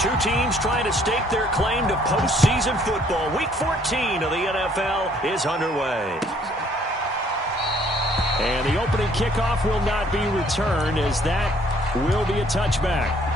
Two teams trying to stake their claim to postseason football. Week 14 of the NFL is underway. And the opening kickoff will not be returned, as that will be a touchback.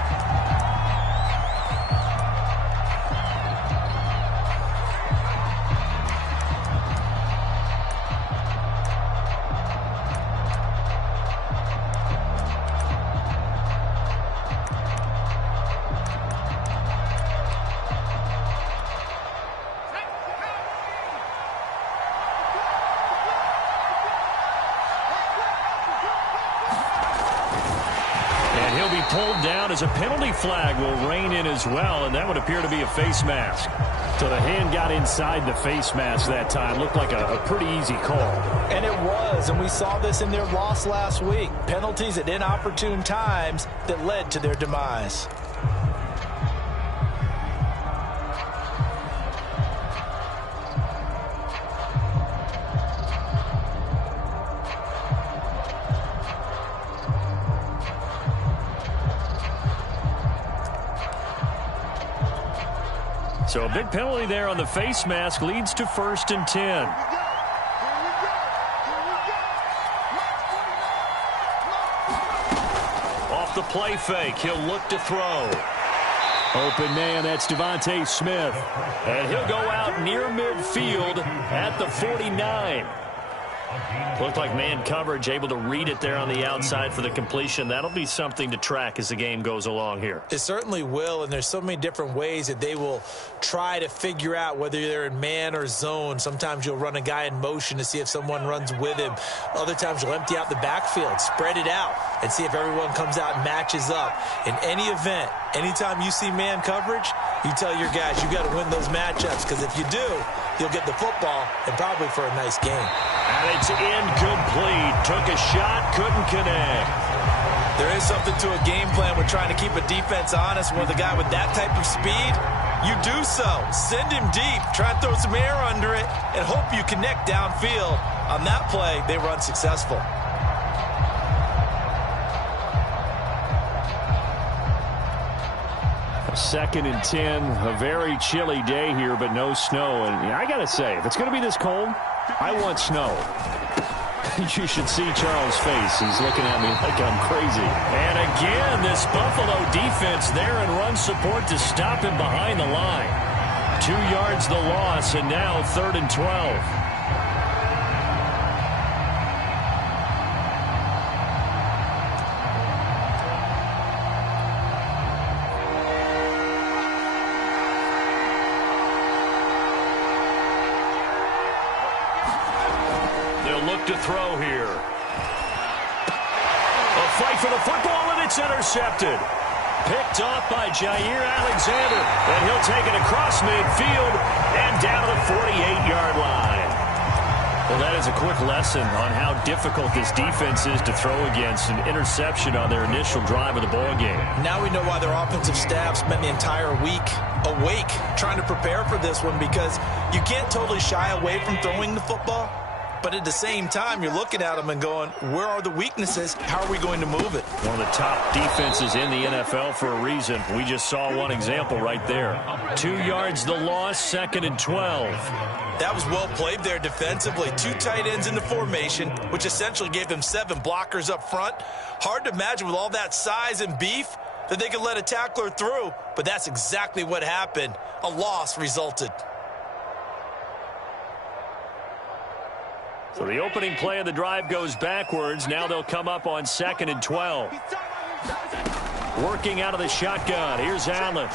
Pulled down as a penalty flag will rein in as well, and that would appear to be a face mask. So the hand got inside the face mask that time. Looked like a pretty easy call. And it was, and we saw this in their loss last week. Penalties at inopportune times that led to their demise. So a big penalty there on the face mask leads to 1st and 10. Off the play fake, he'll look to throw. Open man, that's Devontae Smith. And he'll go out near midfield at the 49. Looked like man coverage, able to read it there on the outside for the completion. That'll be something to track as the game goes along here. It certainly will, and there's so many different ways that they will try to figure out whether they're in man or zone. Sometimes you'll run a guy in motion to see if someone runs with him. Other times you'll empty out the backfield, spread it out, and see if everyone comes out and matches up. In any event, anytime you see man coverage, you tell your guys you got to win those matchups, because if you do, you'll get the football and probably for a nice game. And it's incomplete. Took a shot, couldn't connect. There is something to a game plan with trying to keep a defense honest. With a guy with that type of speed, you do so. Send him deep, try and throw some air under it, and hope you connect downfield. On that play, they were unsuccessful. Second and 10, a very chilly day here, but no snow. And I got to say, if it's going to be this cold, I want snow. You should see Charles' face. He's looking at me like I'm crazy. And again, this Buffalo defense there in run support to stop him behind the line. 2 yards the loss, and now 3rd and 12. To throw here. A fight for the football, and it's intercepted. Picked off by Jair Alexander, and he'll take it across midfield and down to the 48-yard line. Well, that is a quick lesson on how difficult this defense is to throw against. An interception on their initial drive of the ball game. Now we know why their offensive staff spent the entire week awake trying to prepare for this one, because you can't totally shy away from throwing the football. But at the same time, you're looking at them and going, where are the weaknesses? How are we going to move it? One of the top defenses in the NFL for a reason. We just saw one example right there. 2 yards the loss, 2nd and 12. That was well played there defensively. 2 tight ends in the formation, which essentially gave them 7 blockers up front. Hard to imagine with all that size and beef that they could let a tackler through, but that's exactly what happened. A loss resulted. So the opening play of the drive goes backwards. Now they'll come up on 2nd and 12. Working out of the shotgun. Here's Allen.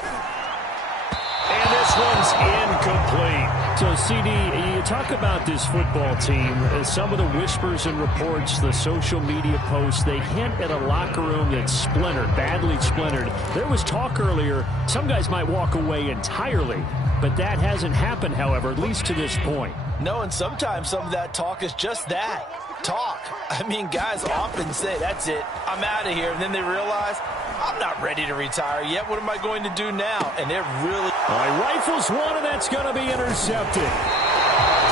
And this one's incomplete. So, CD, you talk about this football team. Some of the whispers and reports, the social media posts, they hint at a locker room that's splintered, badly splintered. There was talk earlier, some guys might walk away entirely. But that hasn't happened, however, at least to this point. No, and sometimes some of that talk is just that, talk. I mean, guys often say, that's it, I'm out of here. And then they realize, I'm not ready to retire yet. What am I going to do now? And they're really... All right, rifles one, and that's going to be intercepted.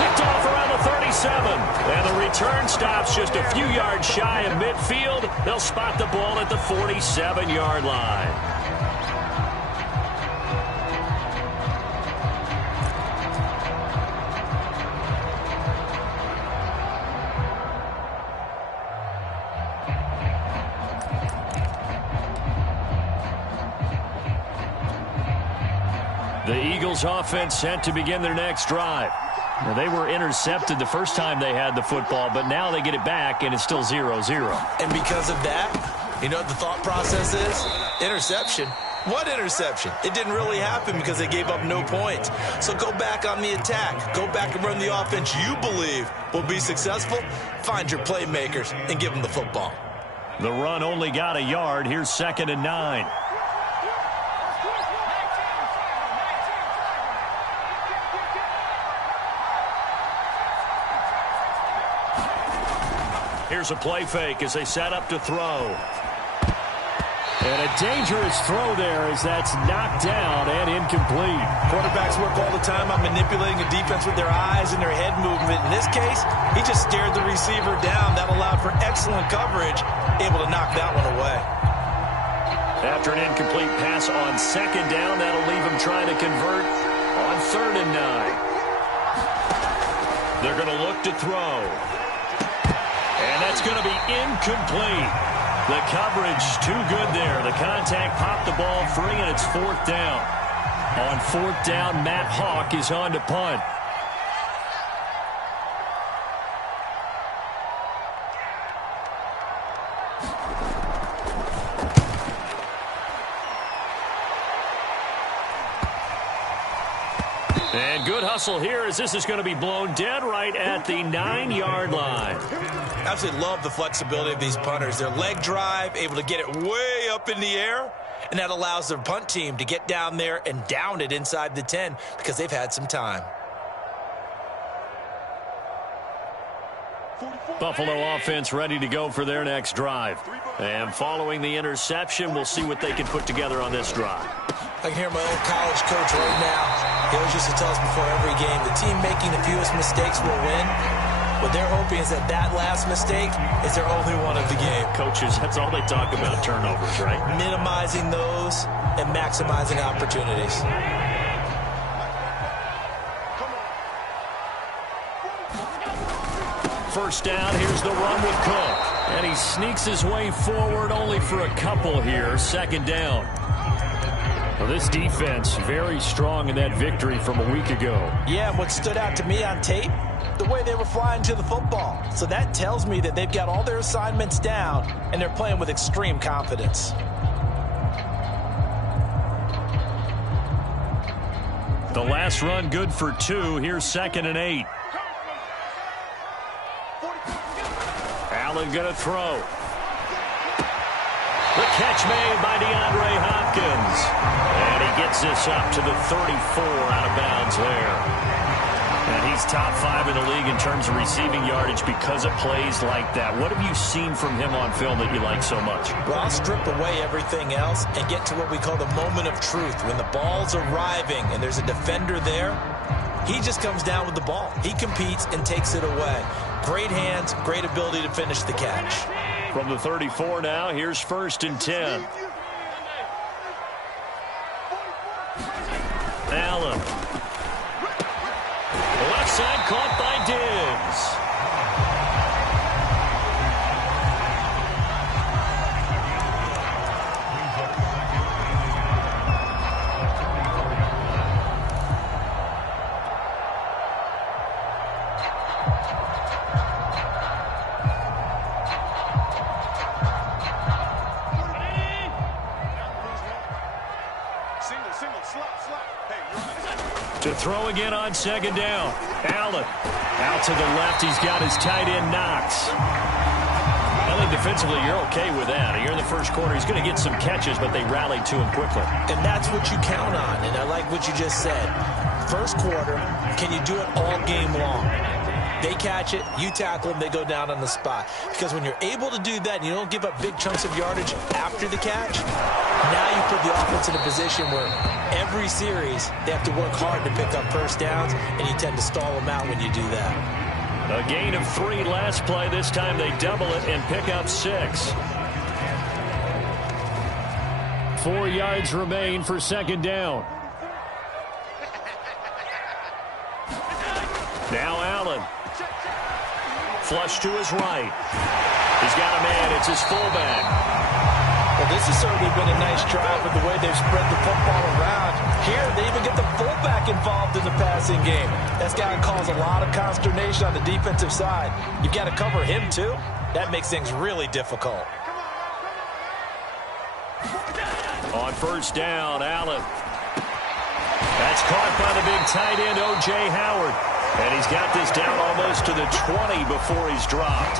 Picked off around the 37. And the return stops just a few yards shy of midfield. They'll spot the ball at the 47-yard line. The Eagles offense set to begin their next drive. Well, they were intercepted the first time they had the football, but now they get it back, and it's still 0-0. And because of that, you know what the thought process is? Interception. What interception? It didn't really happen because they gave up no points. So go back on the attack. Go back and run the offense you believe will be successful. Find your playmakers and give them the football. The run only got a yard. Here's 2nd and 9. Here's a play fake as they set up to throw. And a dangerous throw there as that's knocked down and incomplete. Quarterbacks work all the time on manipulating a defense with their eyes and their head movement. In this case, he just stared the receiver down. That allowed for excellent coverage, able to knock that one away. After an incomplete pass on 2nd down, that'll leave him trying to convert on 3rd and 9. They're going to look to throw. And that's going to be incomplete. The coverage too good there. The contact popped the ball free, and it's 4th down. On 4th down, Matt Hawk is on to punt. And good hustle here as this is going to be blown dead right at the 9-yard line. Absolutely love the flexibility of these punters. Their leg drive, able to get it way up in the air, and that allows their punt team to get down there and down it inside the 10 because they've had some time. Buffalo offense ready to go for their next drive. And following the interception, we'll see what they can put together on this drive. I can hear my old college coach right now. He always used to tell us before every game, the team making the fewest mistakes will win. What they're hoping is that that last mistake is their only one of the game. Coaches, that's all they talk about, turnovers, right? Minimizing those and maximizing opportunities. First down, here's the run with Cook. And he sneaks his way forward only for a couple here. 2nd down. Well, this defense very strong in that victory from a week ago. Yeah, and what stood out to me on tape, the way they were flying to the football. So that tells me that they've got all their assignments down, and they're playing with extreme confidence. The last run good for 2. Here's 2nd and 8. Allen going to throw. The catch made by DeAndre Hopkins. And he gets this up to the 34 out of bounds there. And he's top 5 in the league in terms of receiving yardage because of plays like that. What have you seen from him on film that you like so much? Well, I'll strip away everything else and get to what we call the moment of truth. When the ball's arriving and there's a defender there, he just comes down with the ball. He competes and takes it away. Great hands, great ability to finish the catch. From the 34 now, here's 1st and 10. Allen. The left side caught by Diggs. To throw again on 2nd down. Allen out to the left. He's got his tight end Knox. I think defensively you're okay with that. Here in the first quarter, he's going to get some catches, but they rallied to him quickly. And that's what you count on, and I like what you just said. First quarter, can you do it all game long? They catch it, you tackle them, they go down on the spot. Because when you're able to do that and you don't give up big chunks of yardage after the catch, now you put the offense in a position where every series they have to work hard to pick up first downs, and you tend to stall them out when you do that. A gain of 3 last play. This time they double it and pick up 6. 4 yards remain for 2nd down. Now Allen. Flush to his right. He's got a man. It's his fullback. Well, This has certainly been a nice drive with the way they've spread the football around. Here, they even get the fullback involved in the passing game. That's got to cause a lot of consternation on the defensive side. You've got to cover him, too. That makes things really difficult. On first down, Allen. That's caught by the big tight end, O.J. Howard. And he's got this down almost to the 20 before he's dropped.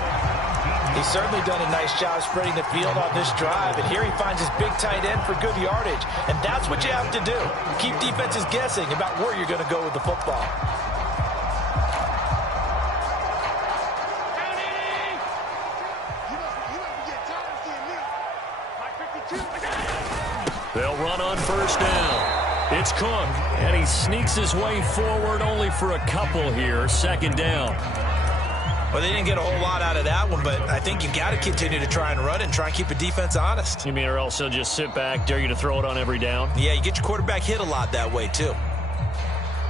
He's certainly done a nice job spreading the field on this drive, and here he finds his big tight end for good yardage. And that's what you have to do. Keep defenses guessing about where you're going to go with the football. They'll run on first down. It's Cook, and he sneaks his way forward only for a couple here. Second down. Well, they didn't get a whole lot out of that one, but I think you've got to continue to try and run and try and keep the defense honest. You mean or else he'll just sit back, dare you to throw it on every down? Yeah, you get your quarterback hit a lot that way, too.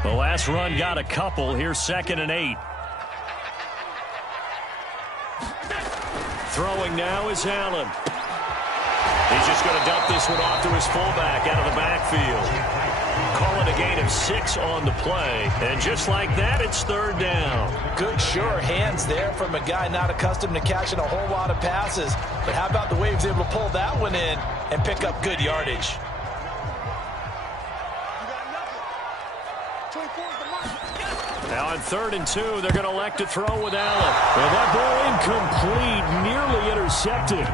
The last run got a couple. Here's 2nd and 8. Throwing now is Allen. He's just going to dump this one off to his fullback out of the backfield. Call it a gain of 6 on the play. And just like that, it's 3rd down. Good, sure hands there from a guy not accustomed to catching a whole lot of passes. But how about the way he was able to pull that one in and pick up good yardage? Now on 3rd and 2, they're going to elect to throw with Allen. And that ball incomplete, nearly intercepted.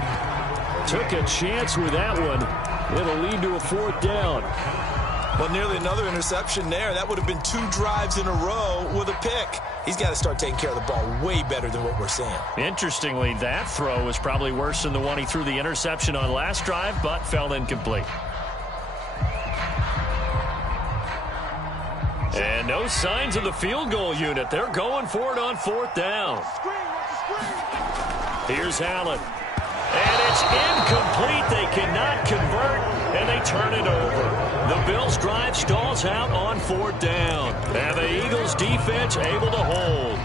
Took a chance with that one. It'll lead to a 4th down. Well, nearly another interception there. That would have been 2 drives in a row with a pick. He's got to start taking care of the ball way better than what we're seeing. Interestingly, that throw was probably worse than the one he threw the interception on last drive, but fell incomplete. And no signs of the field goal unit. They're going for it on 4th down. Here's Allen. And it's incomplete. They cannot convert, and they turn it over. The Bills' drive stalls out on 4th down. And the Eagles' defense able to hold.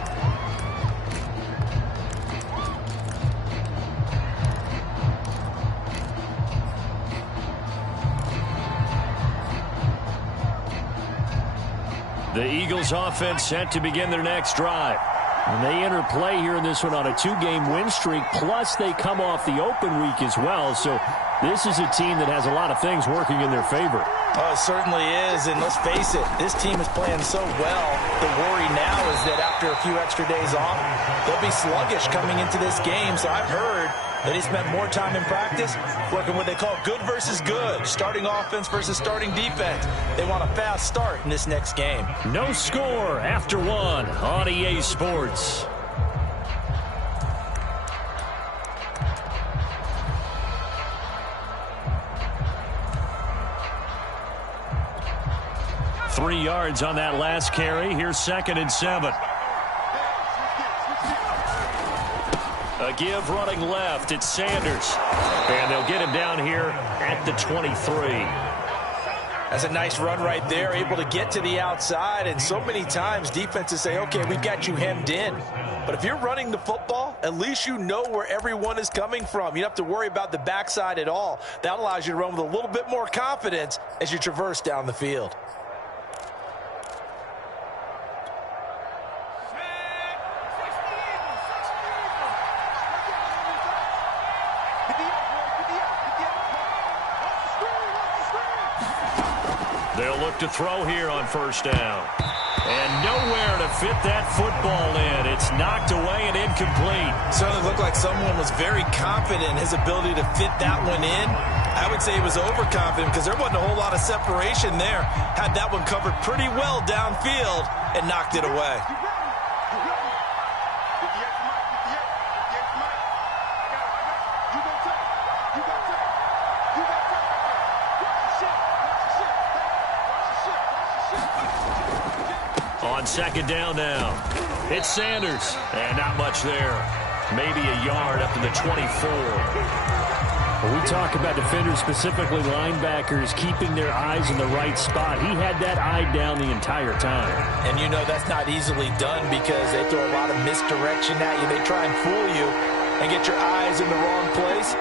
The Eagles' offense set to begin their next drive. And they enter play here in this one on a 2-game win streak, plus they come off the open week as well. So this is a team that has a lot of things working in their favor. Oh, it certainly is, and let's face it, this team is playing so well. The worry now is that after a few extra days off, they'll be sluggish coming into this game. So I've heard that he spent more time in practice working what they call good versus good, starting offense versus starting defense. They want a fast start in this next game. No score after 1 on EA Sports. Three yards on that last carry. Here's 2nd and 7. A give running left. It's Sanders. And they'll get him down here at the 23. That's a nice run right there, able to get to the outside. And so many times defenses say, okay, we've got you hemmed in. But if you're running the football, at least you know where everyone is coming from. You don't have to worry about the backside at all. That allows you to run with a little bit more confidence as you traverse down the field. They'll look to throw here on first down. And nowhere to fit that football in. It's knocked away and incomplete. Certainly looked like someone was very confident in his ability to fit that one in. I would say he was overconfident because there wasn't a whole lot of separation there. Had that one covered pretty well downfield and knocked it away. On 2nd down now, it's Sanders, and not much there. Maybe a yard up to the 24. When we talk about defenders, specifically linebackers, keeping their eyes in the right spot, he had that eye down the entire time. And you know that's not easily done because they throw a lot of misdirection at you. They try and fool you and get your eyes in the wrong place.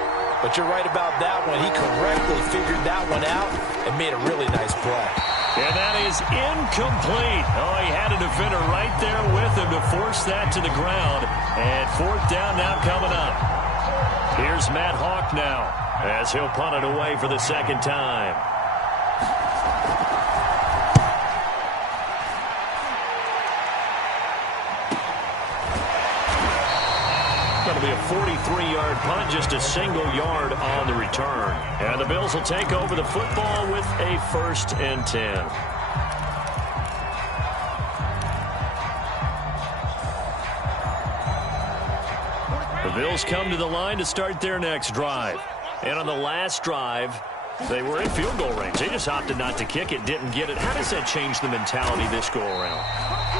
But you're right about that one. He correctly figured that one out and made a really nice play. And that is incomplete. Oh, he had a defender right there with him to force that to the ground. And fourth down now coming up. Here's Matt Hawk now as he'll punt it away for the second time. Going to be a 43-yard punt, just a single yard on the return. And the Bills will take over the football with a 1st and 10. The Bills come to the line to start their next drive. And on the last drive, they were in field goal range. They just opted not to kick it, didn't get it. How does that change the mentality this go-around?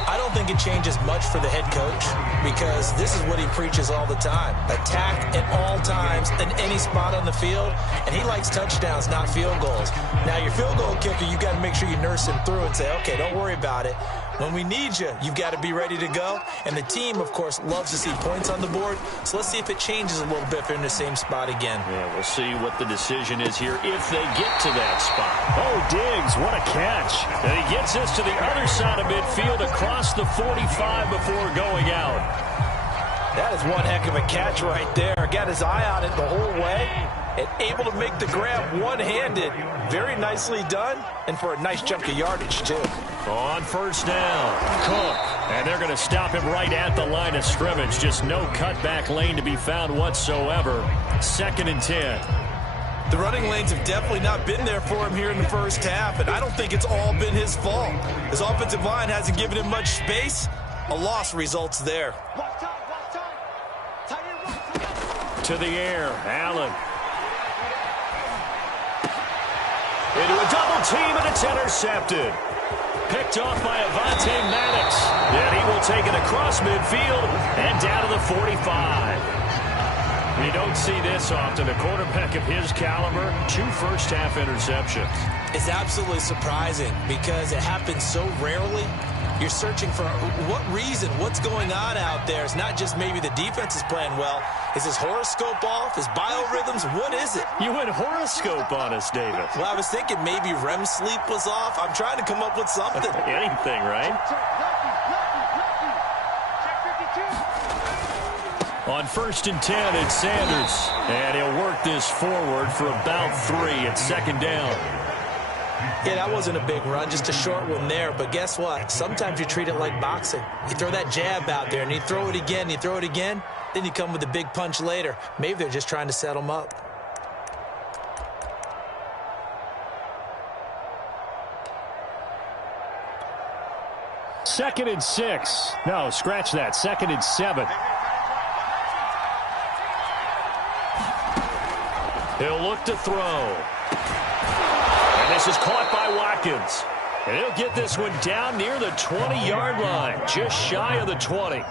I don't think it changes much for the head coach because this is what he preaches all the time. Attack at all times in any spot on the field, and he likes touchdowns, not field goals. Now, your field goal kicker, you got to make sure you nurse him through and say, okay, don't worry about it. When we need you, you've got to be ready to go. And the team, of course, loves to see points on the board. So let's see if it changes a little bit if they're in the same spot again. Yeah, we'll see what the decision is here if they get to that spot. Oh, Diggs, what a catch. And he gets this to the other side of midfield across the 45 before going out. That is one heck of a catch right there. Got his eye on it the whole way and able to make the grab one-handed. Very nicely done and for a nice chunk of yardage, too. On first down, Cook. And they're going to stop him right at the line of scrimmage. Just no cutback lane to be found whatsoever. 2nd and 10. The running lanes have definitely not been there for him here in the first half, and I don't think it's all been his fault. His offensive line hasn't given him much space. A loss results there. To the air, Allen. Into a double team, and it's intercepted. Picked off by Avonte Maddox. And he will take it across midfield and down to the 45. You don't see this often. A quarterback of his caliber, 2 first-half interceptions. It's absolutely surprising because it happens so rarely. You're searching for what reason, what's going on out there. It's not just maybe the defense is playing well. Is his horoscope off? His biorhythms? What is it? You went horoscope on us, David. Well, I was thinking maybe REM sleep was off. I'm trying to come up with something. Anything, right? On 1st and 10, it's Sanders. And he'll work this forward for about 3 at 2nd down. Yeah, that wasn't a big run, just a short one there. But guess what? Sometimes you treat it like boxing. You throw that jab out there, and you throw it again, you throw it again, then you come with a big punch later. Maybe they're just trying to set him up. Second and 6. No, scratch that. 2nd and 7. He'll look to throw. And this is caught by Watkins. And he'll get this one down near the 20-yard line, just shy of the 20.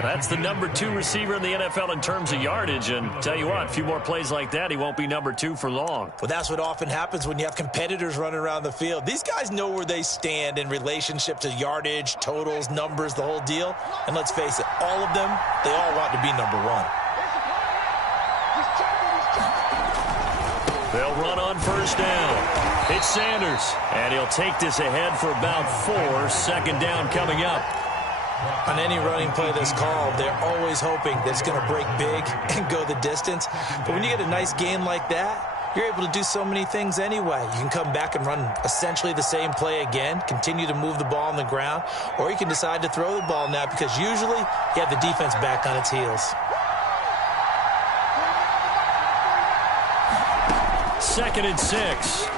That's the number 2 receiver in the NFL in terms of yardage. And tell you what, a few more plays like that, he won't be number 2 for long. Well, that's what often happens when you have competitors running around the field. These guys know where they stand in relationship to yardage, totals, numbers, the whole deal. And let's face it, all of them, they all want to be number 1. They'll run on first down. It's Sanders, and he'll take this ahead for about 4. 2nd down coming up. On any running play that's called, they're always hoping that it's going to break big and go the distance. But when you get a nice gain like that, you're able to do so many things anyway. You can come back and run essentially the same play again, continue to move the ball on the ground, or you can decide to throw the ball now because usually you have the defense back on its heels. 2nd and 6.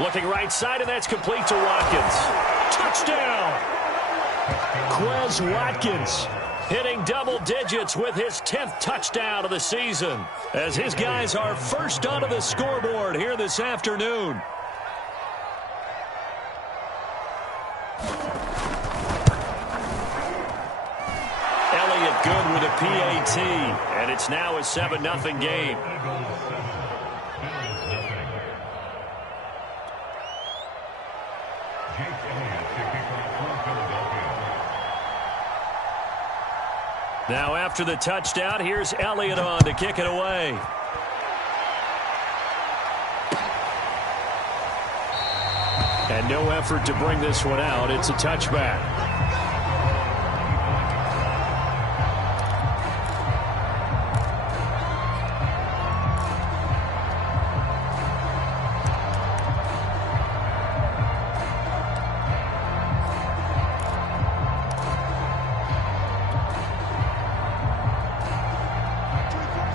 Looking right side, and that's complete to Watkins. Touchdown! Quez Watkins hitting double digits with his 10th touchdown of the season as his guys are first onto the scoreboard here this afternoon. Elliott good with a PAT, and it's now a 7-0 game. Now after the touchdown, here's Elliott on to kick it away. And no effort to bring this one out. It's a touchback.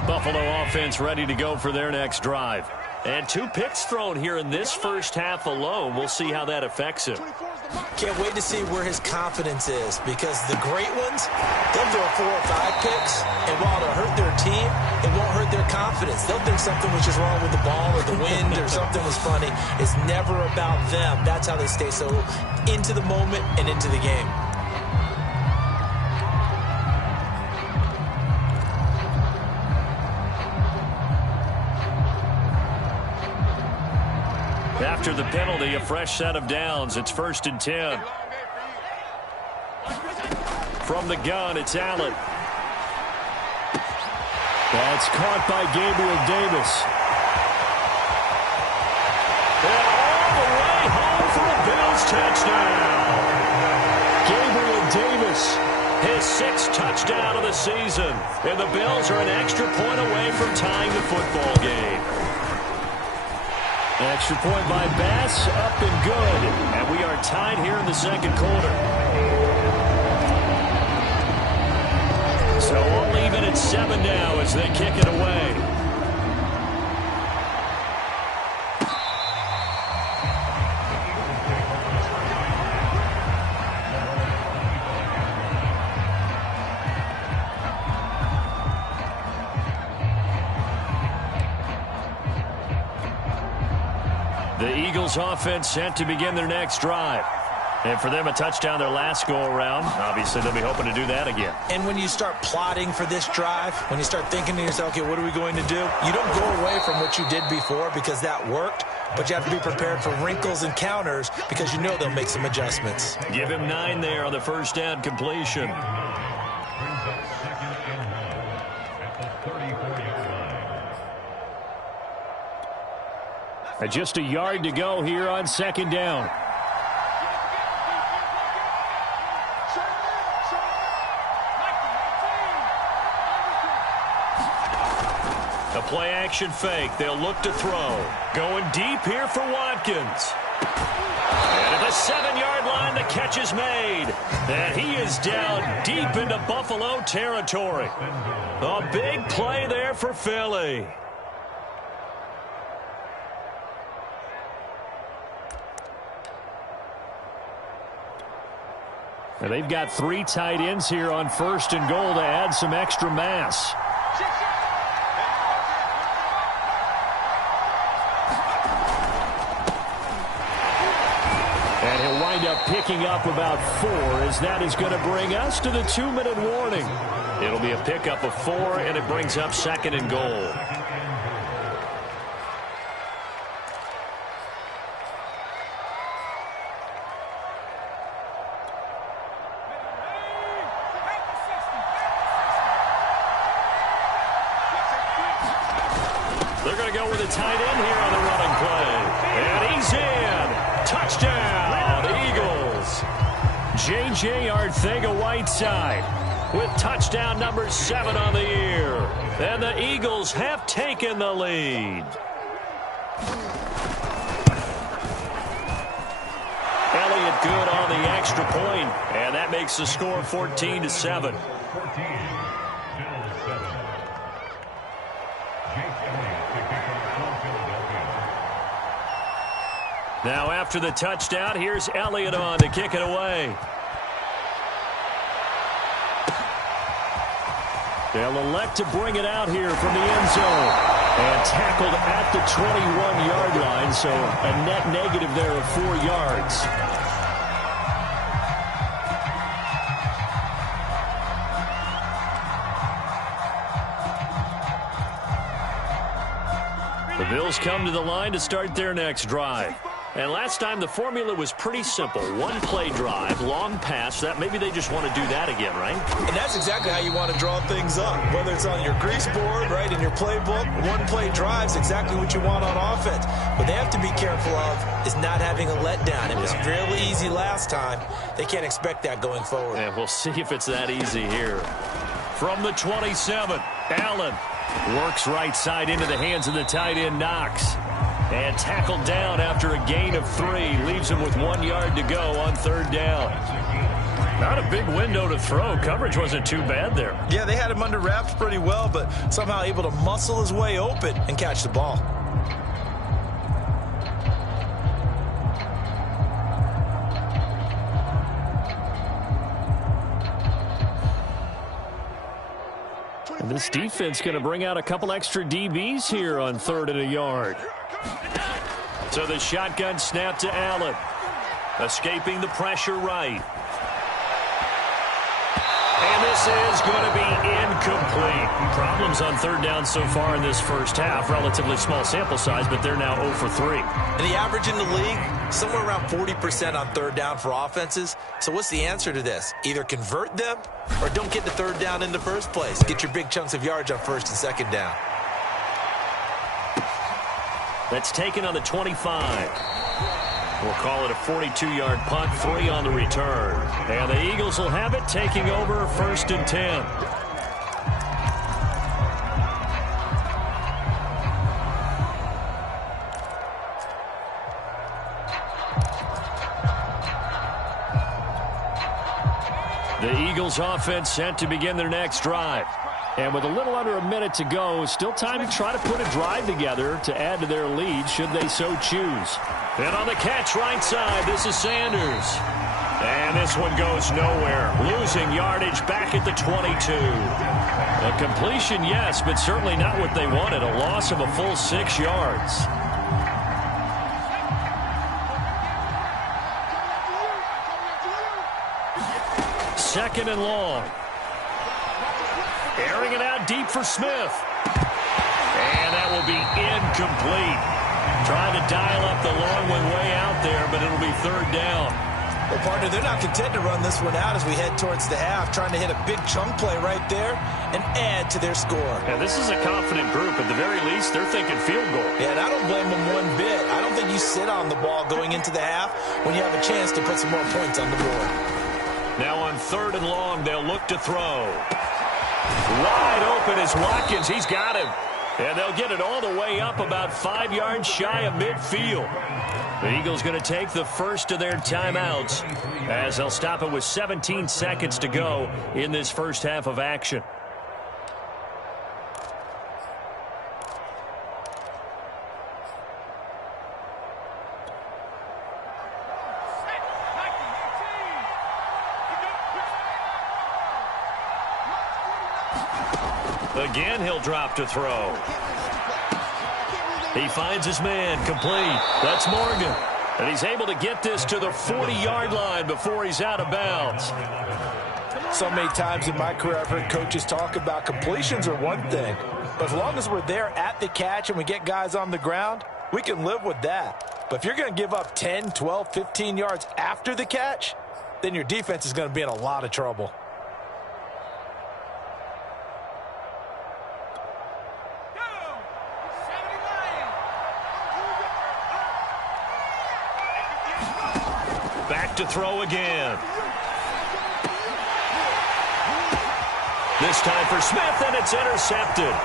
Buffalo offense ready to go for their next drive. And 2 picks thrown here in this first half alone. We'll see how that affects him. Can't wait to see where his confidence is, because the great ones, they'll throw 4 or 5 picks, and while it'll hurt their team, it won't hurt their confidence. They'll think something was just wrong with the ball or the wind or something was funny. It's never about them. That's how they stay so into the moment and into the game. After the penalty, a fresh set of downs. It's 1st and 10. From the gun, it's Allen. That's caught by Gabriel Davis. And all the way home for the Bills touchdown. Gabriel Davis, his 6th touchdown of the season. And the Bills are an extra point away from tying the football game. Extra point by Bass, up and good. And we are tied here in the second quarter. So all even at 7 now as they kick it away. The Eagles offense set to begin their next drive. And for them, a touchdown their last go-around. Obviously, they'll be hoping to do that again. And when you start plotting for this drive, when you start thinking to yourself, okay, what are we going to do? You don't go away from what you did before because that worked, but you have to be prepared for wrinkles and counters because you know they'll make some adjustments. Give him 9 there on the first down completion. Just a yard to go here on 2nd down. A play-action fake. They'll look to throw. Going deep here for Watkins. And at the 7-yard line, the catch is made. And he is down deep into Buffalo territory. A big play there for Philly. And they've got 3 tight ends here on 1st and goal to add some extra mass. And he'll wind up picking up about 4, as that is going to bring us to the 2-minute warning. It'll be a pickup of 4, and it brings up 2nd and goal. They're going to go with a tight end here on the running play. And he's in. Touchdown, Eagles. J.J. Arcega-Whiteside with touchdown number 7 on the year. And the Eagles have taken the lead. Elliott good on the extra point, and that makes the score 14-7. Now after the touchdown, here's Elliott on to kick it away. They'll elect to bring it out here from the end zone. And tackled at the 21-yard line, so a net negative there of 4 yards. The Bills come to the line to start their next drive. And last time the formula was pretty simple. One play drive, long pass. That maybe they just want to do that again, right? And that's exactly how you want to draw things up. Whether it's on your grease board, right, in your playbook, one play drive is exactly what you want on offense. What they have to be careful of is not having a letdown. It was fairly easy last time. They can't expect that going forward. And we'll see if it's that easy here. From the 27, Allen works right side into the hands of the tight end, Knox. And tackled down after a gain of 3. Leaves him with 1 yard to go on 3rd down. Not a big window to throw. Coverage wasn't too bad there. Yeah, they had him under wraps pretty well, but somehow able to muscle his way open and catch the ball. And this defense going to bring out a couple extra DBs here on 3rd and a yard. So the shotgun snap to Allen. Escaping the pressure right. And this is going to be incomplete. Problems on 3rd down so far in this first half. Relatively small sample size, but they're now 0 for 3. And the average in the league, somewhere around 40% on 3rd down for offenses. So what's the answer to this? Either convert them or don't get the 3rd down in the first place. Get your big chunks of yards on 1st and 2nd down. That's taken on the 25. We'll call it a 42-yard punt, 3 on the return. And the Eagles will have it, taking over 1st and 10. The Eagles offense set to begin their next drive. And with a little under a minute to go, still time to try to put a drive together to add to their lead should they so choose. And on the catch right side, this is Sanders. And this one goes nowhere. Losing yardage back at the 22. A completion, yes, but certainly not what they wanted. A loss of a full 6 yards. Second and long. Airing it out deep for Smith. And that will be incomplete. Trying to dial up the long one way out there, but it'll be 3rd down. Well, partner, they're not content to run this one out as we head towards the half, trying to hit a big chunk play right there and add to their score. Yeah, this is a confident group. At the very least, they're thinking field goal. Yeah, and I don't blame them one bit. I don't think you sit on the ball going into the half when you have a chance to put some more points on the board. Now on 3rd and long, they'll look to throw. Wide open is Watkins. He's got him. And they'll get it all the way up about 5 yards shy of midfield. The Eagles going to take the first of their timeouts as they'll stop it with 17 seconds to go in this first half of action. Again, he'll drop to throw. He finds his man, complete. That's Morgan. And he's able to get this to the 40-yard line before he's out of bounds. So many times in my career, I've heard coaches talk about completions are one thing. But as long as we're there at the catch and we get guys on the ground, we can live with that. But if you're going to give up 10, 12, 15 yards after the catch, then your defense is going to be in a lot of trouble. Back to throw again. This time for Smith, and it's intercepted.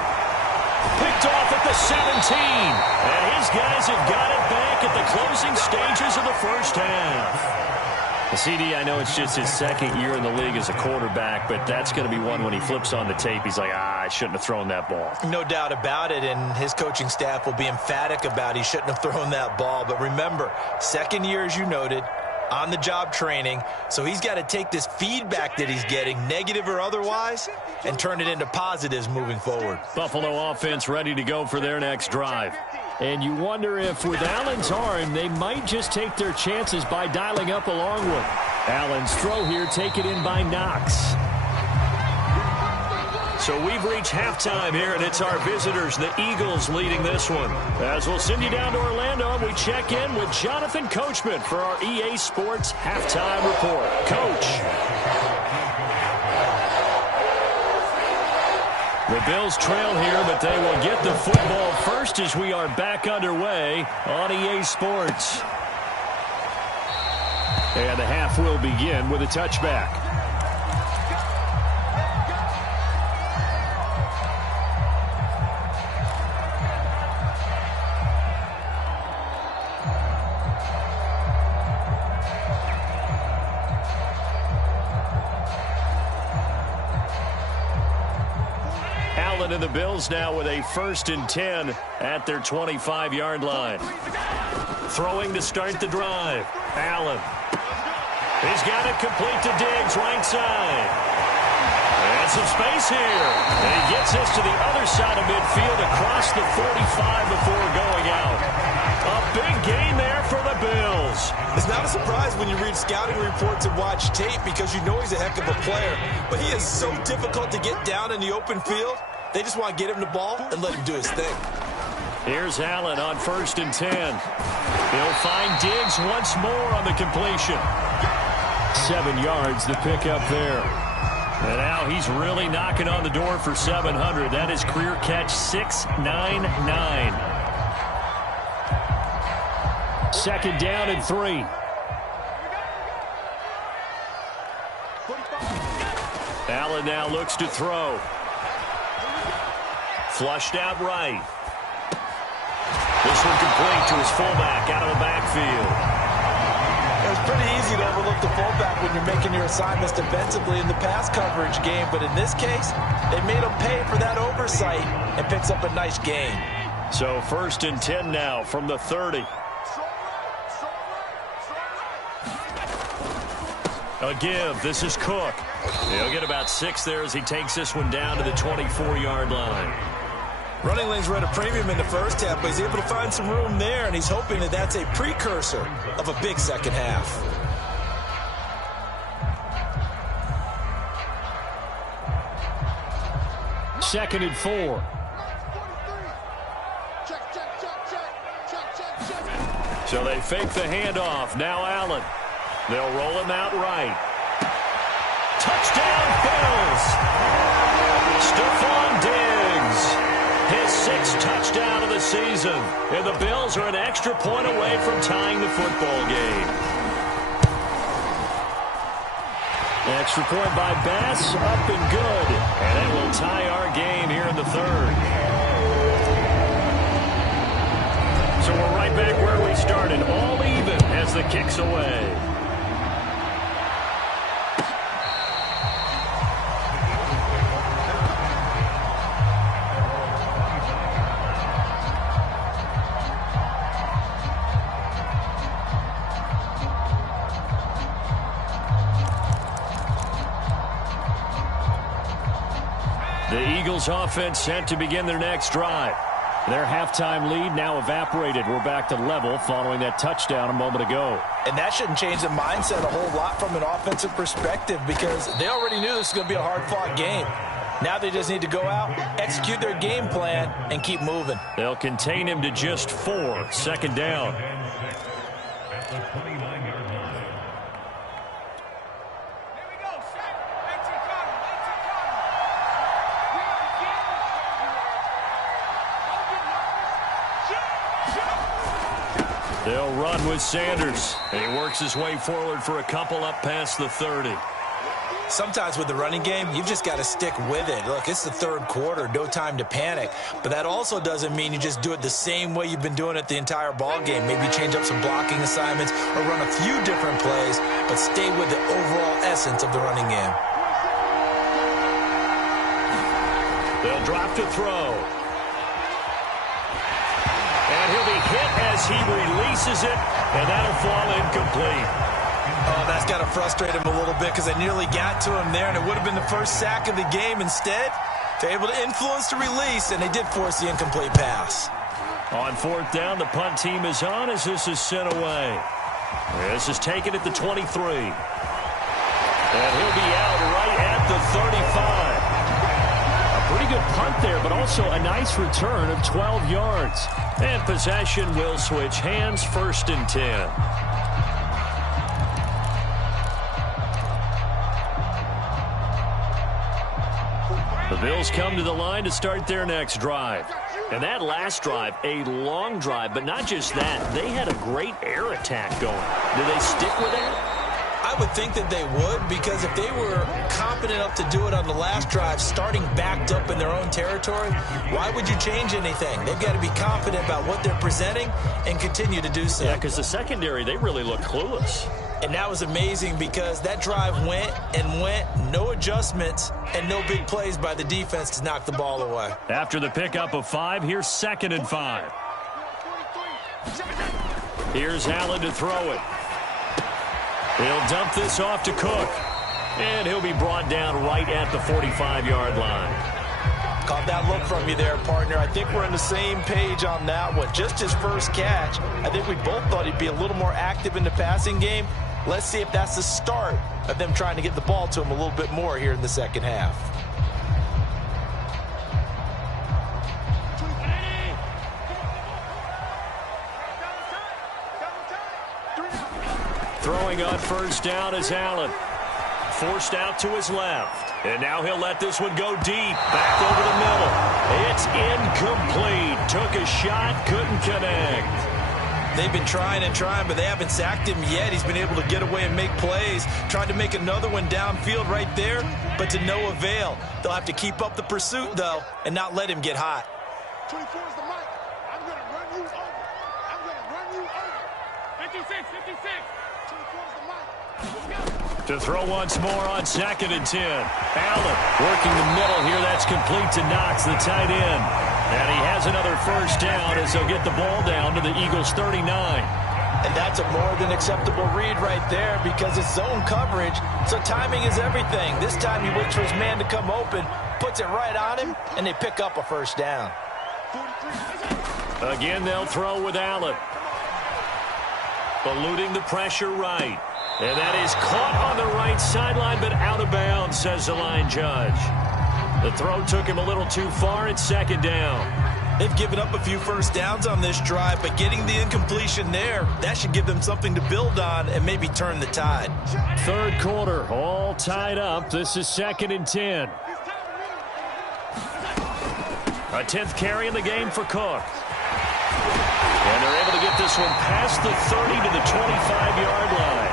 Picked off at the 17. And his guys have got it back at the closing stages of the first half. CD, I know it's just his 2nd year in the league as a quarterback, but that's going to be one when he flips on the tape. He's like, I shouldn't have thrown that ball. No doubt about it, and his coaching staff will be emphatic about he shouldn't have thrown that ball. But remember, 2nd year, as you noted, on-the-job training, so he's got to take this feedback that he's getting, negative or otherwise, and turn it into positives moving forward. Buffalo offense ready to go for their next drive. And you wonder if with Allen's arm, they might just take their chances by dialing up a long one. Allen's throw here taken in by Knox. So we've reached halftime here, and it's our visitors, the Eagles, leading this one. As we'll send you down to Orlando, we check in with Jonathan Coachman for our EA Sports Halftime Report. Coach. The Bills trail here, but they will get the football first as we are back underway on EA Sports. And the half will begin with a touchback. And the Bills now with a 1st and 10 at their 25-yard line. Throwing to start the drive. Allen. He's got it complete to Diggs, right side. And some space here. And he gets us to the other side of midfield across the 45 before going out. A big gain there for the Bills. It's not a surprise when you read scouting reports and watch tape because you know he's a heck of a player. But he is so difficult to get down in the open field. They just want to get him the ball and let him do his thing. Here's Allen on 1st and 10. He'll find Diggs once more on the completion. 7 yards the pickup there. And now he's really knocking on the door for 700. That is career catch 699. 2nd down and 3. Allen now looks to throw. Flushed out right. This one complete to his fullback out of the backfield. It was pretty easy to overlook the fullback when you're making your assignments defensively in the pass coverage game. But in this case, they made him pay for that oversight and picks up a nice gain. So 1st and 10 now from the 30. A give. This is Cook. He'll get about 6 there as he takes this one down to the 24-yard line. Running lanes were at a premium in the first half, but he's able to find some room there, and he's hoping that that's a precursor of a big second half. Second and 4. So they fake the handoff. Now Allen. They'll roll him out right. Touchdown, Bills! Stephon Diggs. His 6th touchdown of the season. And the Bills are an extra point away from tying the football game. Extra point by Bass, up and good. And it will tie our game here in the 3rd. So we're right back where we started. All even as the kick's away. The Eagles offense set to begin their next drive. Their halftime lead now evaporated. We're back to level following that touchdown a moment ago. And that shouldn't change the mindset a whole lot from an offensive perspective because they already knew this was going to be a hard-fought game. Now they just need to go out, execute their game plan, and keep moving. They'll contain him to just 4. 2nd down. They'll run with Sanders. And he works his way forward for a couple up past the 30. Sometimes with the running game, you've just got to stick with it. Look, it's the 3rd quarter, no time to panic. But that also doesn't mean you just do it the same way you've been doing it the entire ball game. Maybe change up some blocking assignments or run a few different plays, but stay with the overall essence of the running game. They'll drop to throw. And he'll be hit as he releases it, and that'll fall incomplete. Oh, that's got to frustrate him a little bit because I nearly got to him there, and it would have been the first sack of the game. Instead, they're able to influence the release, and they did force the incomplete pass. On 4th down, the punt team is on as this is sent away. This is taken at the 23. And he'll be out right at the 35. A good punt there, but also a nice return of 12 yards. And possession will switch hands, 1st and 10. The Bills come to the line to start their next drive. And that last drive, a long drive, but not just that. They had a great air attack going. Do they stick with that? I would think that they would, because if they were competent enough to do it on the last drive, starting backed up in their own territory, why would you change anything? They've got to be confident about what they're presenting and continue to do so. Yeah, because the secondary, they really look clueless. And that was amazing because that drive went and went, no adjustments, and no big plays by the defense to knock the ball away. After the pickup of 5, here's 2nd and 5. Here's Allen to throw it. He'll dump this off to Cook. And he'll be brought down right at the 45-yard line. Caught that look from you there, partner. I think we're on the same page on that one. Just his first catch, I think we both thought he'd be a little more active in the passing game. Let's see if that's the start of them trying to get the ball to him a little bit more here in the second half. Throwing on 1st down is Allen. Forced out to his left. And now he'll let this one go deep. Back over the middle. It's incomplete. Took a shot, couldn't connect. They've been trying and trying, but they haven't sacked him yet. He's been able to get away and make plays. Tried to make another one downfield right there, but to no avail. They'll have to keep up the pursuit, though, and not let him get hot. 24 is the mic. I'm going to run you over. I'm going to run you over. 56, 56. 24 is the mic. Let's go. To throw once more on 2nd and 10. Allen working the middle here. That's complete to Knox, the tight end. And he has another 1st down as they'll get the ball down to the Eagles' 39. And that's a more than acceptable read right there because it's zone coverage, so timing is everything. This time he waits for his man to come open, puts it right on him, and they pick up a 1st down. Again, they'll throw with Allen. Eluding the pressure right. And that is caught on the right sideline, but out of bounds, says the line judge. The throw took him a little too far. It's 2nd down. They've given up a few 1st downs on this drive, but getting the incompletion there, that should give them something to build on and maybe turn the tide. 3rd quarter, all tied up. This is 2nd and 10. A 10th carry in the game for Cook. And they're able to get this one past the 30 to the 25-yard line.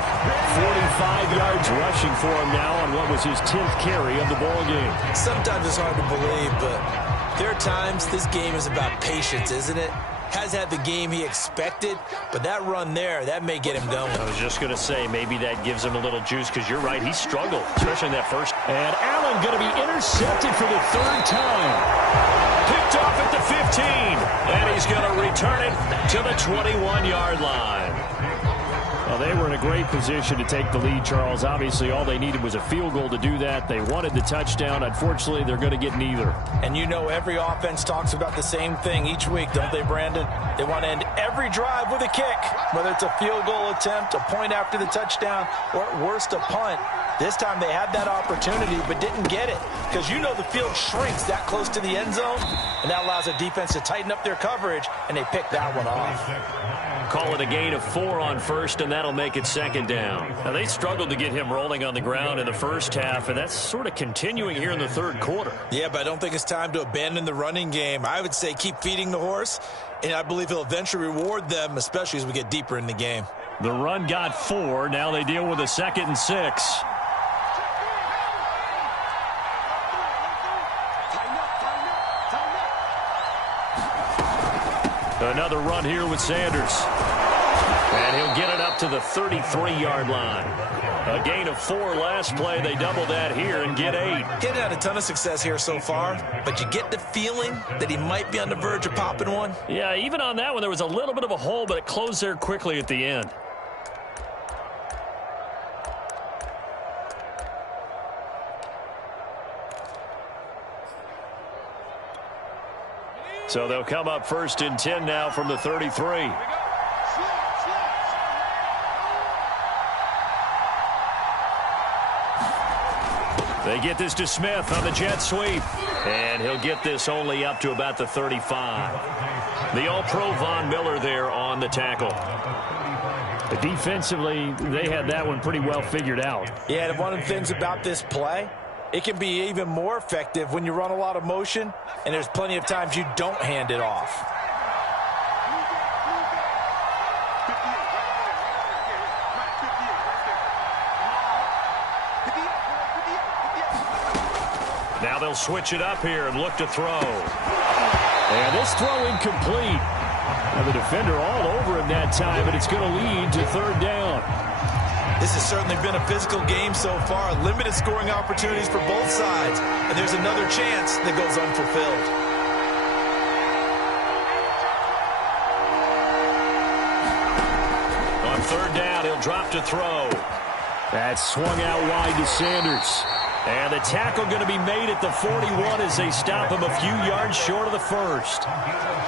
45 yards rushing for him now on what was his 10th carry of the ball game. Sometimes it's hard to believe, but there are times this game is about patience, isn't it? Has had the game he expected, but that run there, that may get him going. I was just going to say, maybe that gives him a little juice, because you're right, he struggled, especially in that first. And Allen going to be intercepted for the 3rd time. Picked off at the 15, and he's going to return it to the 21-yard line. Well, they were in a great position to take the lead, Charles. Obviously, all they needed was a field goal to do that. They wanted the touchdown. Unfortunately, they're going to get neither. And you know every offense talks about the same thing each week, don't they, Brandon? They want to end every drive with a kick, whether it's a field goal attempt, a point after the touchdown, or at worst, a punt. This time they had that opportunity but didn't get it because you know the field shrinks that close to the end zone, and that allows the defense to tighten up their coverage, and they pick that one off. Call it a gain of 4 on 1st, and that'll make it 2nd down. Now, they struggled to get him rolling on the ground in the first half, and that's sort of continuing here in the 3rd quarter. Yeah, but I don't think it's time to abandon the running game. I would say keep feeding the horse, and I believe he'll eventually reward them, especially as we get deeper in the game. The run got 4. Now they deal with a 2nd and 6. Another run here with Sanders. And he'll get it up to the 33-yard line. A gain of 4 last play. They double that here and get 8. Getting had a ton of success here so far, but you get the feeling that he might be on the verge of popping one. Yeah, even on that one, there was a little bit of a hole, but it closed there quickly at the end. So they'll come up 1st and 10 now from the 33. They get this to Smith on the jet sweep. And he'll get this only up to about the 35. The All-Pro Von Miller there on the tackle. Defensively, they had that one pretty well figured out. Yeah, and one of the things about this play, it can be even more effective when you run a lot of motion, and there's plenty of times you don't hand it off. Now they'll switch it up here and look to throw. And this throw incomplete. Now the defender all over him that time, but it's going to lead to third down. This has certainly been a physical game so far. Limited scoring opportunities for both sides. And there's another chance that goes unfulfilled. On third down, he'll drop to throw. That swung out wide to Sanders. And the tackle going to be made at the 41 as they stop him a few yards short of the first.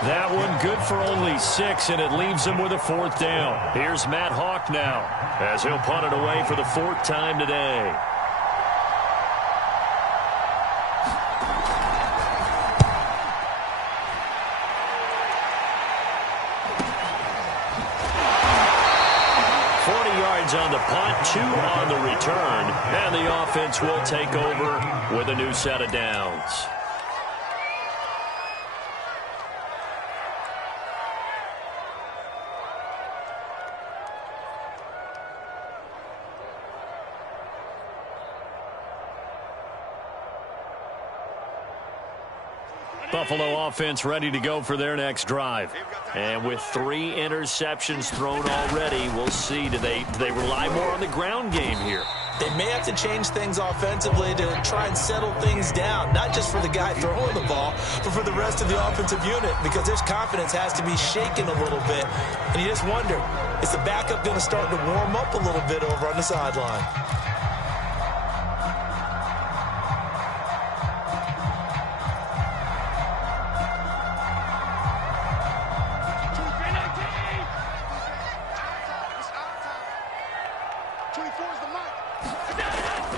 That one good for only 6, and it leaves him with a fourth down. Here's Matt Hawk now as he'll punt it away for the 4th time today. On the punt, 2 on the return, and the offense will take over with a new set of downs. Buffalo offense ready to go for their next drive. And with 3 interceptions thrown already, we'll see. Do they rely more on the ground game here? They may have to change things offensively to try and settle things down, not just for the guy throwing the ball, but for the rest of the offensive unit, because their confidence has to be shaken a little bit. And you just wonder, is the backup going to start to warm up a little bit over on the sideline?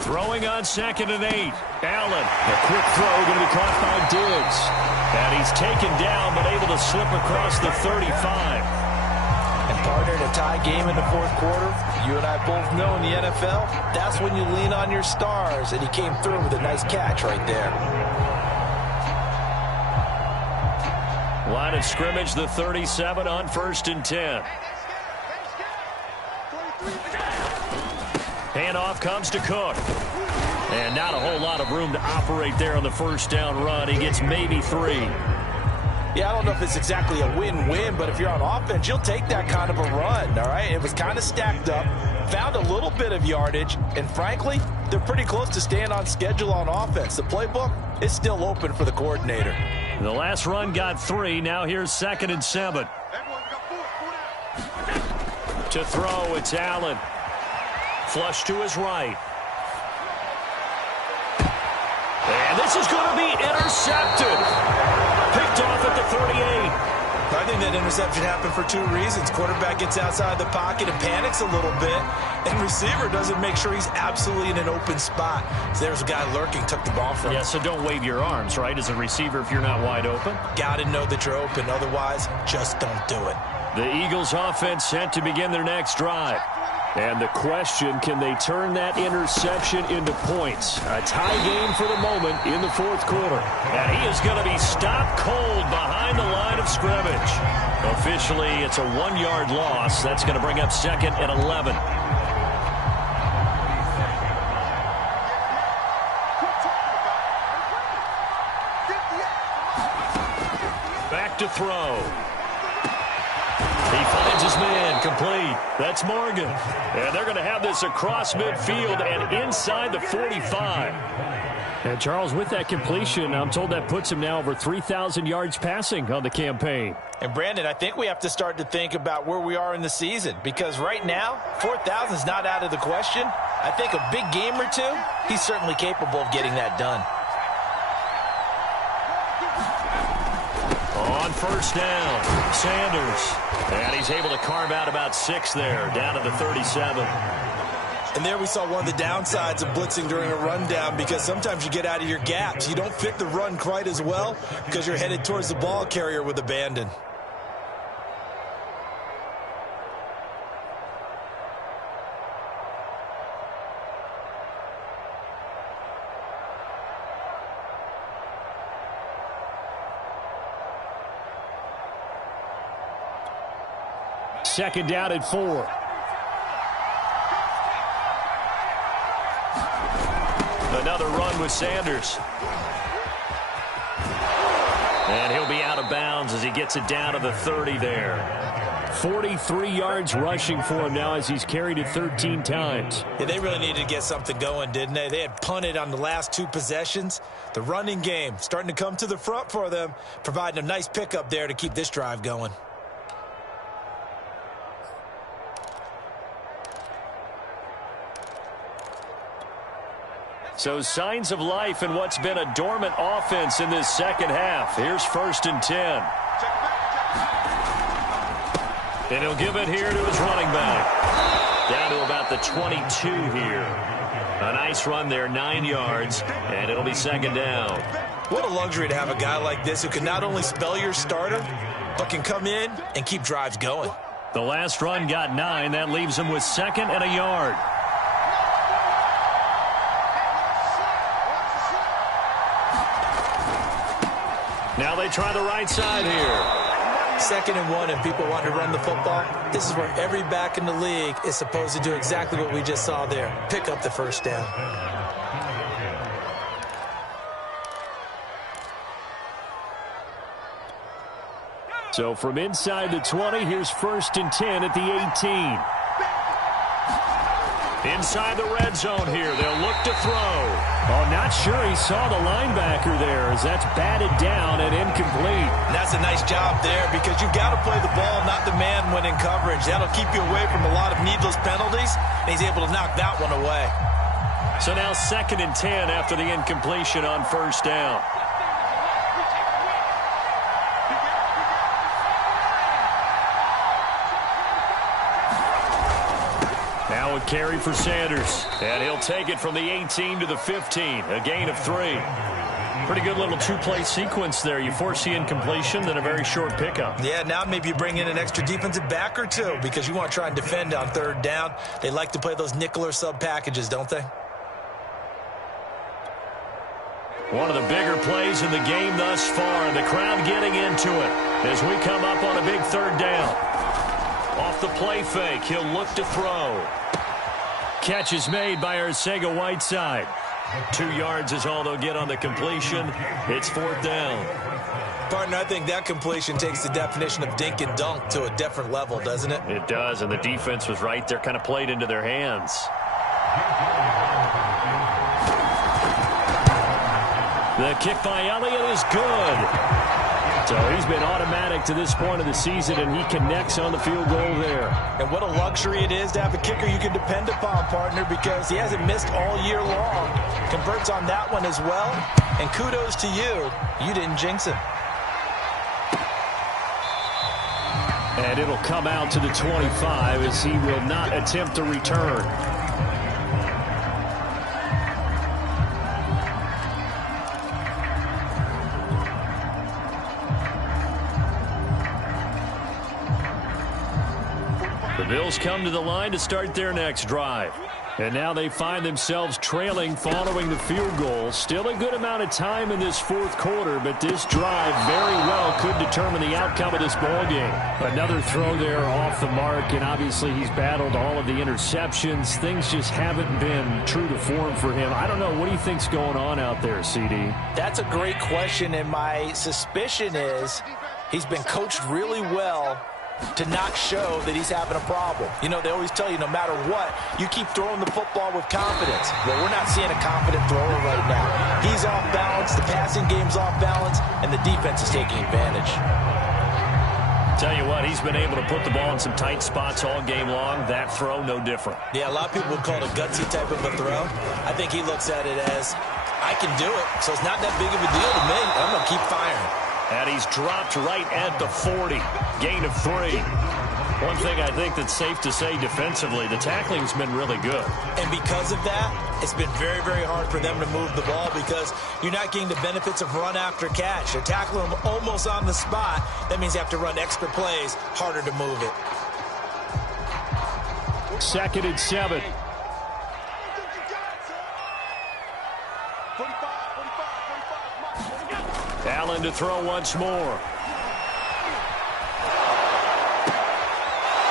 Throwing on 2nd and 8. Allen, a quick throw going to be caught by Diggs. And he's taken down but able to slip across the 35. And partner, in a tie game in the 4th quarter, you and I both know in the NFL, that's when you lean on your stars, and he came through with a nice catch right there. Line of scrimmage, the 37 on 1st and 10. Handoff comes to Cook. And not a whole lot of room to operate there on the 1st down run. He gets maybe 3. Yeah, I don't know if it's exactly a win-win, but if you're on offense, you'll take that kind of a run, all right? It was kind of stacked up, found a little bit of yardage, and frankly, they're pretty close to staying on schedule on offense. The playbook is still open for the coordinator. The last run got 3. Now here's 2nd and 7. To throw, it's Allen. Flush to his right. And this is going to be intercepted. Picked off at the 38. I think that interception happened for 2 reasons. Quarterback gets outside the pocket and panics a little bit, and receiver doesn't make sure he's absolutely in an open spot. So there's a guy lurking, took the ball from him. Yeah, so don't wave your arms, right, as a receiver if you're not wide open. Got to know that you're open. Otherwise, just don't do it. The Eagles offense set to begin their next drive. And the question, can they turn that interception into points? A tie game for the moment in the 4th quarter. And he is going to be stopped cold behind the line of scrimmage. Officially, it's a 1-yard loss. That's going to bring up 2nd and 11. Back to throw. He finds his man, complete. That's Morgan. And they're going to have this across midfield and inside the 45. And Charles, with that completion, I'm told that puts him now over 3,000 yards passing on the campaign. And Brandon, I think we have to start to think about where we are in the season, because right now, 4,000 is not out of the question. I think a big game or 2, he's certainly capable of getting that done. On 1st down, Sanders. And he's able to carve out about 6 there, down to the 37. And there we saw one of the downsides of blitzing during a rundown, because sometimes you get out of your gaps. You don't fit the run quite as well because you're headed towards the ball carrier with abandon. Second down at 4. Another run with Sanders. And he'll be out of bounds as he gets it down to the 30 there. 43 yards rushing for him now as he's carried it 13 times. Yeah, they really needed to get something going, didn't they? They had punted on the last 2 possessions. The running game starting to come to the front for them, providing a nice pickup there to keep this drive going. So signs of life in what's been a dormant offense in this second half. Here's 1st and 10. And he'll give it here to his running back. Down to about the 22 here. A nice run there, 9 yards, and it'll be second down. What a luxury to have a guy like this who can not only spell your starter, but can come in and keep drives going. The last run got 9. That leaves him with 2nd and a yard. Now they try the right side here. 2nd and 1, and people want to run the football. This is where every back in the league is supposed to do exactly what we just saw there. Pick up the first down. So from inside the 20, here's 1st and 10 at the 18. Inside the red zone here. They'll look to throw. Oh, not sure he saw the linebacker there as that's batted down and incomplete. And that's a nice job there, because you've got to play the ball, not the man when in coverage. That'll keep you away from a lot of needless penalties, and he's able to knock that one away. So now 2nd and 10 after the incompletion on 1st down. Now a carry for Sanders. And he'll take it from the 18 to the 15. A gain of 3. Pretty good little 2-play sequence there. You force the incompletion, then a very short pickup. Yeah, now maybe you bring in an extra defensive back or 2 because you want to try and defend on 3rd down. They like to play those nickel or sub packages, don't they? One of the bigger plays in the game thus far. The crowd getting into it as we come up on a big 3rd down. Off the play fake, he'll look to throw. Catch is made by Arcega-Whiteside. 2 yards is all they'll get on the completion. It's 4th down. Partner, I think that completion takes the definition of dink and dunk to a different level, doesn't it? It does, and the defense was right there, kind of played into their hands. The kick by Elliott is good. So he's been automatic to this point of the season, and he connects on the field goal there. And what a luxury it is to have a kicker you can depend upon, partner, because he hasn't missed all year long. Converts on that one as well. And kudos to you. You didn't jinx him. And it'll come out to the 25 as he will not attempt to return. The Bills come to the line to start their next drive. And now they find themselves trailing following the field goal. Still a good amount of time in this 4th quarter, but this drive very well could determine the outcome of this ball game. Another throw there off the mark, and obviously he's battled all of the interceptions. Things just haven't been true to form for him. I don't know. What do you think's going on out there, CD? That's a great question, and my suspicion is he's been coached really well to not show that he's having a problem. You know, they always tell you no matter what, you keep throwing the football with confidence. Well, we're not seeing a confident thrower right now. He's off balance, the passing game's off balance, and the defense is taking advantage. Tell you what, he's been able to put the ball in some tight spots all game long. That throw, no different. Yeah, a lot of people would call it a gutsy type of a throw. I think he looks at it as, I can do it, so it's not that big of a deal to me. I'm going to keep firing. And he's dropped right at the 40. Gain of 3. One thing I think that's safe to say defensively, the tackling's been really good. And because of that, it's been very, very hard for them to move the ball because you're not getting the benefits of run after catch. They're tackling them almost on the spot. That means you have to run extra plays, harder to move it. 2nd and 7. Allen to throw once more.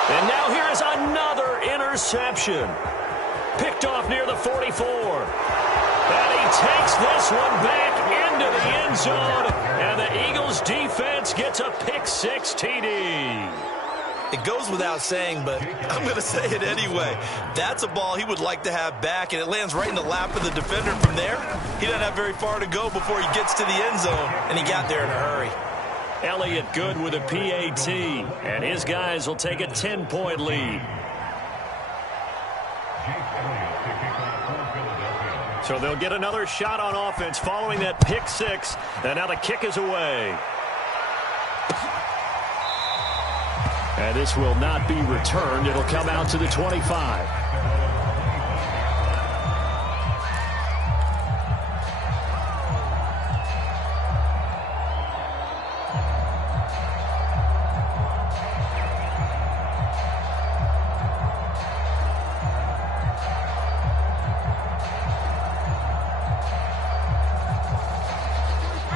And now here is another interception. Picked off near the 44. And he takes this one back into the end zone. And the Eagles defense gets a pick-6 TD. It goes without saying, but I'm going to say it anyway. That's a ball he would like to have back, and it lands right in the lap of the defender from there. He doesn't have very far to go before he gets to the end zone, and he got there in a hurry. Elliott good with a PAT, and his guys will take a 10-point lead. So they'll get another shot on offense following that pick-6, and now the kick is away. And this will not be returned. It'll come out to the 25.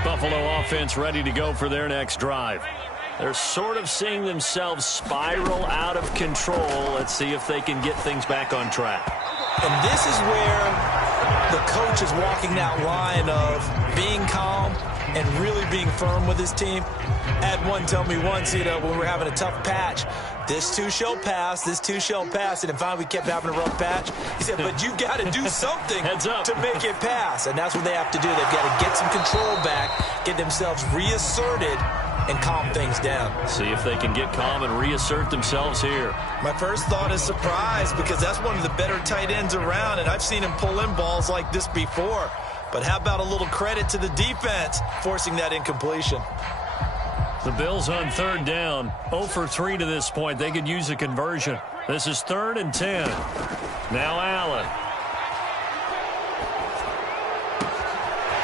Buffalo offense ready to go for their next drive. They're sort of seeing themselves spiral out of control. Let's see if they can get things back on track. And this is where the coach is walking that line of being calm and really being firm with his team. I had one tell me once, when we were having a tough patch, this too shall pass, this too shall pass. And finally we kept having a rough patch. He said, but you got to do something to make it pass. And that's what they have to do. They've got to get some control back, get themselves reasserted, and calm things down. See if they can get calm and reassert themselves here. My first thought is surprise because that's one of the better tight ends around, and I've seen him pull in balls like this before. But how about a little credit to the defense forcing that incompletion? The Bills on 3rd down. 0 for 3 to this point. They could use a conversion. This is 3rd and 10. Now Allen.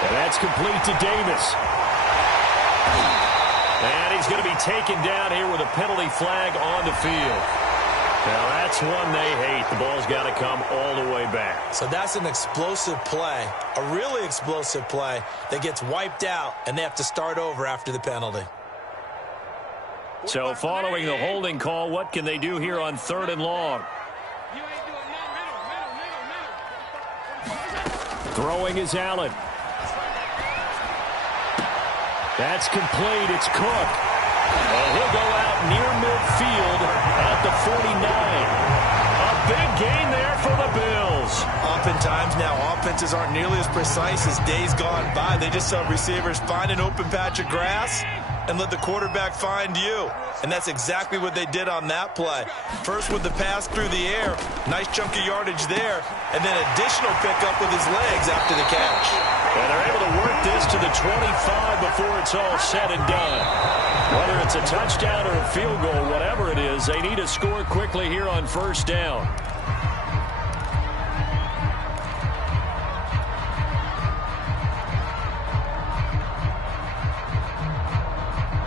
And that's complete to Davis. And he's going to be taken down here with a penalty flag on the field. Now, that's one they hate. The ball's got to come all the way back. So that's an explosive play, a really explosive play that gets wiped out, and they have to start over after the penalty. So following the holding call, what can they do here on 3rd and long? Throwing is Allen. That's complete. It's Cook. And he'll go out near midfield at the 49. A big gain there for the Bills. Oftentimes now offenses aren't nearly as precise as days gone by. They just tell receivers, find an open patch of grass and let the quarterback find you. And that's exactly what they did on that play. First with the pass through the air, nice chunk of yardage there, and then additional pickup with his legs after the catch. And they're able to work this to the 25 before it's all said and done. Whether it's a touchdown or a field goal, whatever it is, they need to score quickly here on 1st down.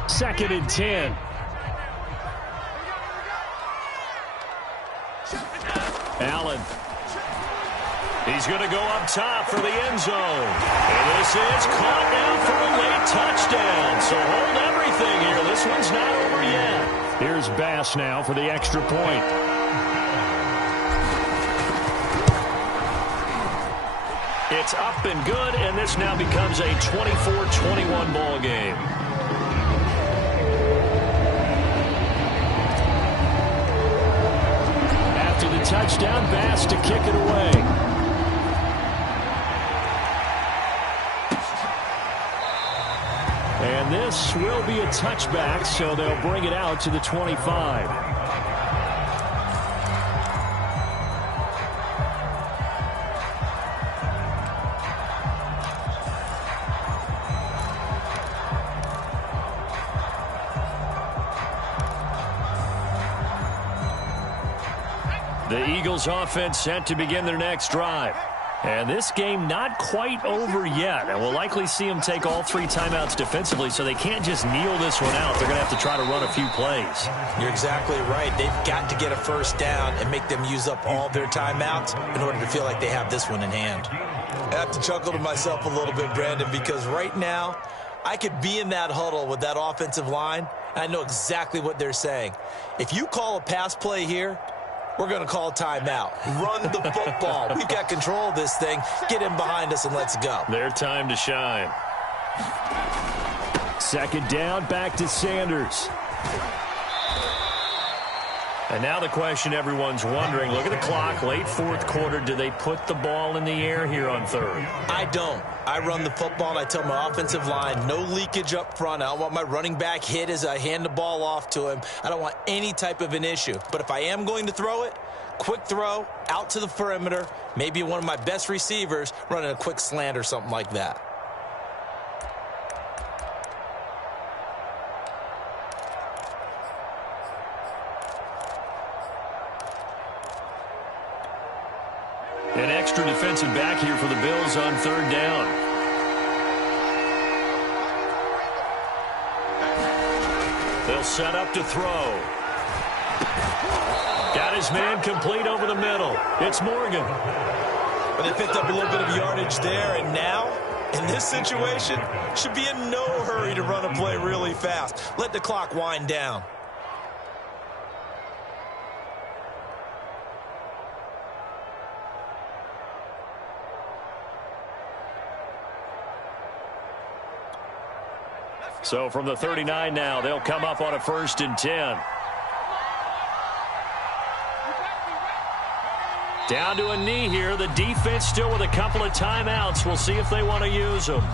Second and 10. Allen. He's going to go up top for the end zone. And this is caught now for a late touchdown. So hold everything here. This one's not over yet. Here's Bass now for the extra point. It's up and good, and this now becomes a 24-21 ball game. After the touchdown, Bass to kick it away. And this will be a touchback, so they'll bring it out to the 25. The Eagles offense set to begin their next drive. And this game not quite over yet. And we'll likely see them take all 3 timeouts defensively, so they can't just kneel this one out. They're going to have to try to run a few plays. You're exactly right. They've got to get a first down and make them use up all their timeouts in order to feel like they have this one in hand. I have to chuckle to myself a little bit, Brandon, because right now I could be in that huddle with that offensive line, and I know exactly what they're saying. If you call a pass play here, we're going to call timeout. Run the football. We've got control of this thing. Get in behind us and let's go. Their time to shine. Second down, back to Sanders. And now the question everyone's wondering, look at the clock, late fourth quarter, do they put the ball in the air here on third? I don't. I run the football, and I tell my offensive line, no leakage up front. I don't want my running back hit as I hand the ball off to him. I don't want any type of an issue. But if I am going to throw it, quick throw, out to the perimeter, maybe one of my best receivers running a quick slant or something like that. An extra defensive back here for the Bills on third down. They'll set up to throw. Got his man complete over the middle. It's Morgan. But they picked up a little bit of yardage there, and now, in this situation, should be in no hurry to run a play really fast. Let the clock wind down. So from the 39 now, they'll come up on a 1st and 10. Down to a knee here. The defense still with a couple of timeouts. We'll see if they want to use them.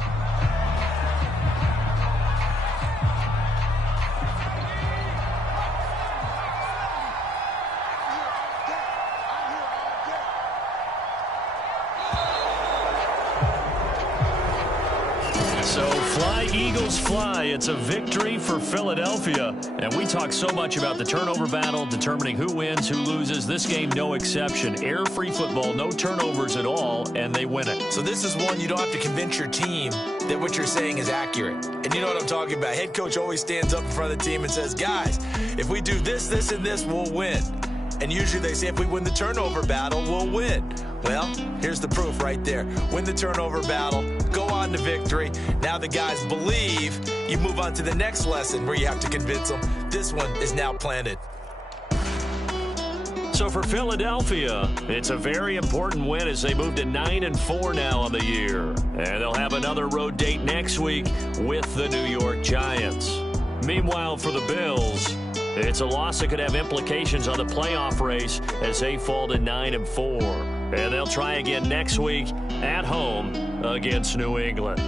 So fly, Eagles, fly. It's a victory for Philadelphia. And we talk so much about the turnover battle, determining who wins, who loses. This game, no exception. Error-free football, no turnovers at all, and they win it. So this is one you don't have to convince your team that what you're saying is accurate. And you know what I'm talking about. Head coach always stands up in front of the team and says, guys, if we do this, this, and this, we'll win. And usually they say if we win the turnover battle, we'll win. Well, here's the proof right there. Win the turnover battle, go on to victory. Now the guys believe. You move on to the next lesson where you have to convince them. This one is now planted. So for Philadelphia, it's a very important win as they move to 9-4 now on the year. And they'll have another road date next week with the New York Giants. Meanwhile, for the Bills, it's a loss that could have implications on the playoff race as they fall to 9-4. And they'll try again next week at home against New England.